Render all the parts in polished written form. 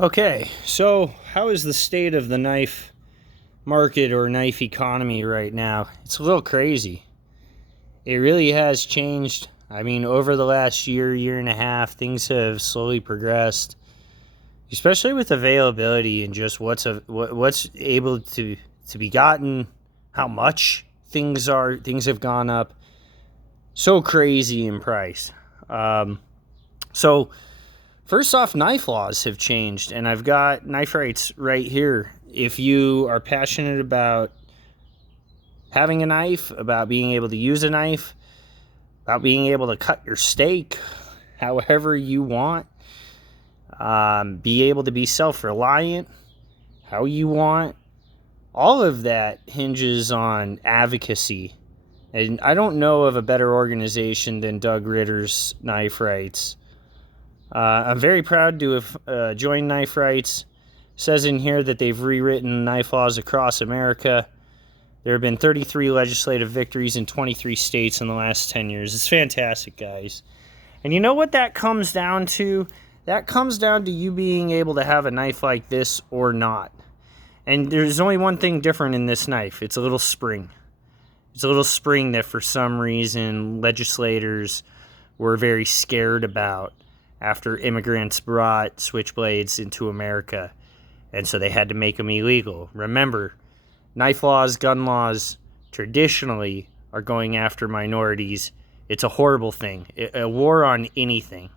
Okay, so how is the state of the knife market or knife economy right now? It's a little crazy. It really has changed. I mean, over the last year and a half, things have slowly progressed, especially with availability and just what's able to be gotten, how much things have gone up so crazy in price. So First off, knife laws have changed, and I've got knife rights right here. If you are passionate about having a knife, about being able to use a knife, about being able to cut your steak however you want, be able to be self-reliant how you want, all of that hinges on advocacy. And I don't know of a better organization than Doug Ritter's Knife Rights. I'm very proud to have joined Knife Rights. It says in here that they've rewritten knife laws across America. There have been 33 legislative victories in 23 states in the last 10 years. It's fantastic, guys. And you know what that comes down to? That comes down to you being able to have a knife like this or not. And there's only one thing different in this knife. It's a little spring. It's a little spring that for some reason legislators were very scared about after immigrants brought switchblades into America, and so they had to make them illegal. Remember, knife laws, gun laws, traditionally are going after minorities. It's a horrible thing. A war on anything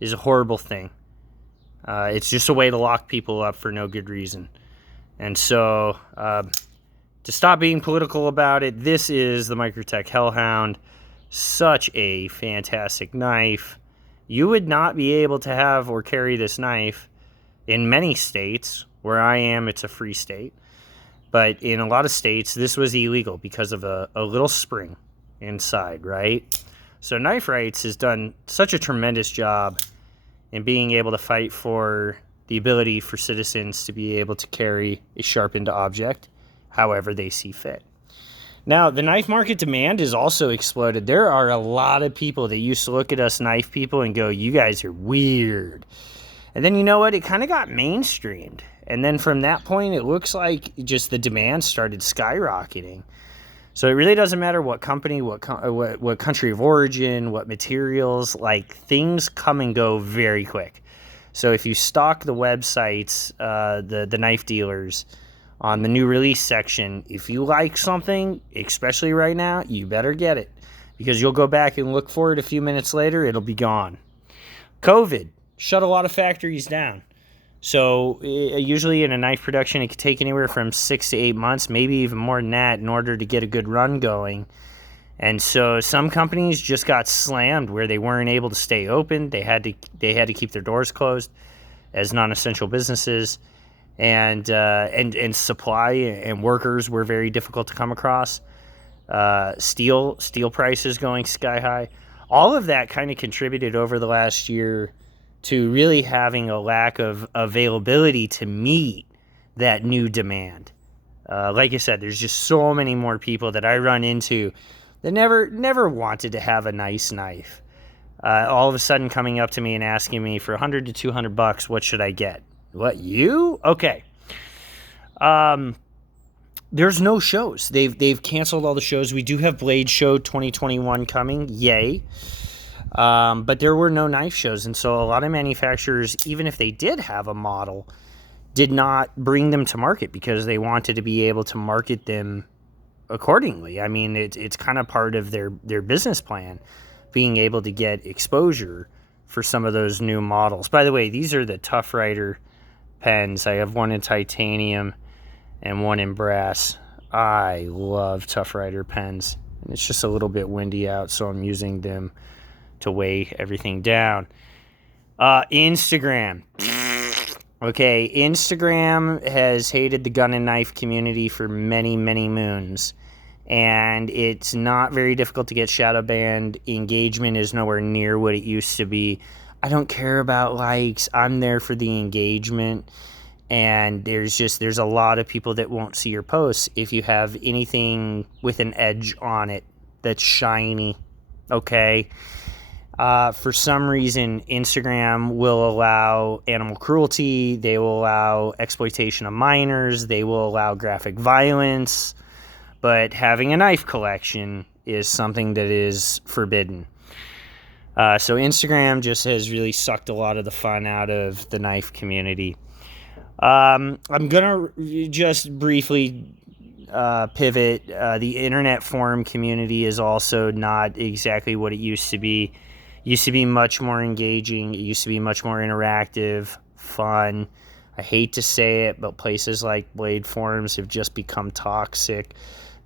is a horrible thing. It's just a way to lock people up for no good reason. And so, to stop being political about it, this is the Microtech Hellhound. Such a fantastic knife. You would not be able to have or carry this knife in many states. Where I am, it's a free state. But in a lot of states, this was illegal because of a little spring inside, right? So Knife Rights has done such a tremendous job in being able to fight for the ability for citizens to be able to carry a sharpened object however they see fit. Now, the knife market demand has also exploded. There are a lot of people that used to look at us knife people and go, you guys are weird. And then you know what? It kind of got mainstreamed. And then from that point, it looks like just the demand started skyrocketing. So it really doesn't matter what company, what country of origin, what materials, like things come and go very quick. So if you stalk the websites, the knife dealers, on the new release section, if you like something, especially right now, you better get it. Because you'll go back and look for it a few minutes later, it'll be gone. COVID shut a lot of factories down. So usually in a knife production, it could take anywhere from 6 to 8 months, maybe even more than that, in order to get a good run going. And so some companies just got slammed where they weren't able to stay open. They had to keep their doors closed as non-essential businesses. And supply and workers were very difficult to come across. Steel prices going sky high. All of that kind of contributed over the last year to really having a lack of availability to meet that new demand. Like I said, there's just so many more people that I run into that never wanted to have a nice knife. All of a sudden coming up to me and asking me for $100 to $200, what should I get? What, you? Okay. There's no shows. They've canceled all the shows. We do have Blade Show 2021 coming. Yay. But there were no knife shows. And so a lot of manufacturers, even if they did have a model, did not bring them to market because they wanted to be able to market them accordingly. I mean, it's kind of part of their business plan, being able to get exposure for some of those new models. By the way, these are the Tough Rider pens. I have one in titanium and one in brass. I love Tough Rider pens. And it's just a little bit windy out, so I'm using them to weigh everything down. Instagram. Okay, Instagram has hated the gun and knife community for many, many moons. And it's not very difficult to get shadow banned. Engagement is nowhere near what it used to be. I don't care about likes. I'm there for the engagement. And there's a lot of people that won't see your posts if you have anything with an edge on it that's shiny. Okay? For some reason, Instagram will allow animal cruelty, they will allow exploitation of minors, they will allow graphic violence, but having a knife collection is something that is forbidden. So Instagram just has really sucked a lot of the fun out of the knife community. I'm going to just briefly pivot. The internet forum community is also not exactly what it used to be. It used to be much more engaging. It used to be much more interactive, fun. I hate to say it, but places like Blade forums have just become toxic.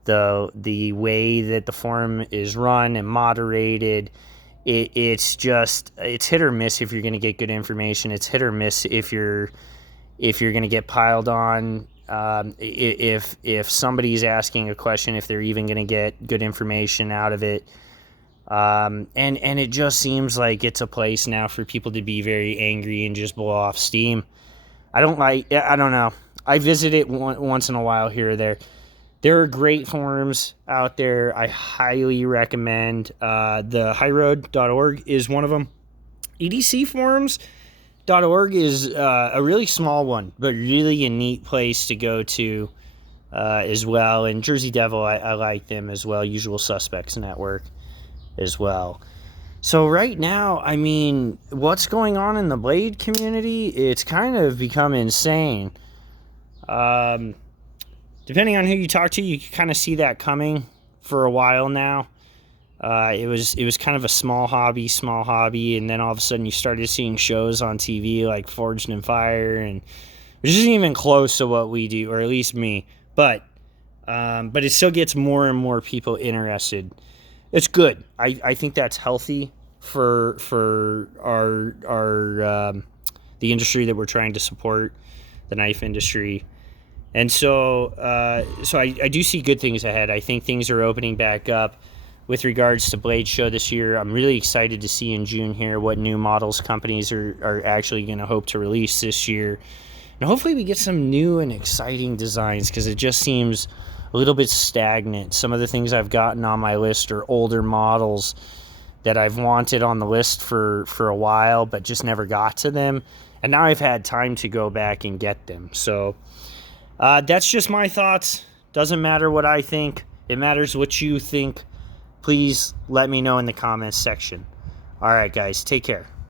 The way that the forum is run and moderated, it's hit or miss if you're going to get good information. It's hit or miss if you're going to get piled on. If somebody's asking a question, if they're even going to get good information out of it. And it just seems like it's a place now for people to be very angry and just blow off steam. I don't know. I visit it once in a while here or there. There are great forums out there. I highly recommend. The highroad.org is one of them. EDCforums.org is a really small one, but really a neat place to go to as well. And Jersey Devil, I like them as well. Usual Suspects Network as well. So right now, I mean, what's going on in the Blade community? It's kind of become insane. Depending on who you talk to, you can kind of see that coming for a while now. It was kind of a small hobby, and then all of a sudden you started seeing shows on TV like Forged in Fire, and which isn't even close to what we do, or at least me. But it still gets more and more people interested. It's good. I think that's healthy for our the industry that we're trying to support, the knife industry. And so I do see good things ahead. I think things are opening back up with regards to Blade Show this year. I'm really excited to see in June here what new models companies are actually going to hope to release this year. And hopefully we get some new and exciting designs, because it just seems a little bit stagnant. Some of the things I've gotten on my list are older models that I've wanted on the list for a while, but just never got to them. And now I've had time to go back and get them. So that's just my thoughts. Doesn't matter what I think. It matters what you think. Please let me know in the comments section. All right, guys, take care.